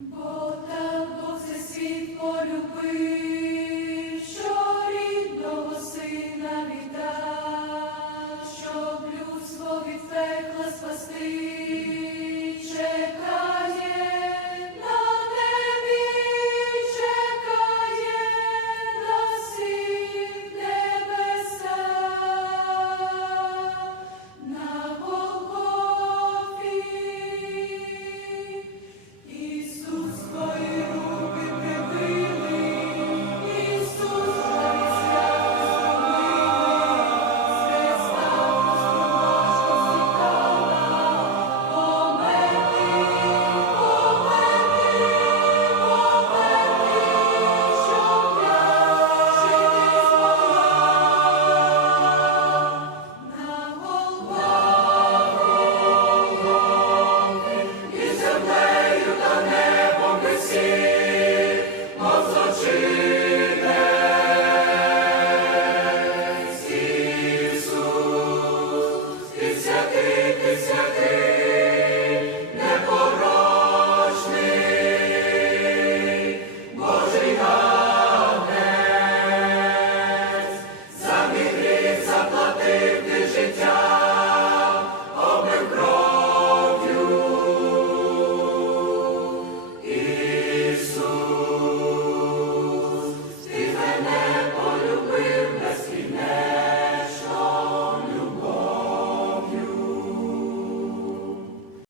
Бо так Бог це світ полюбив,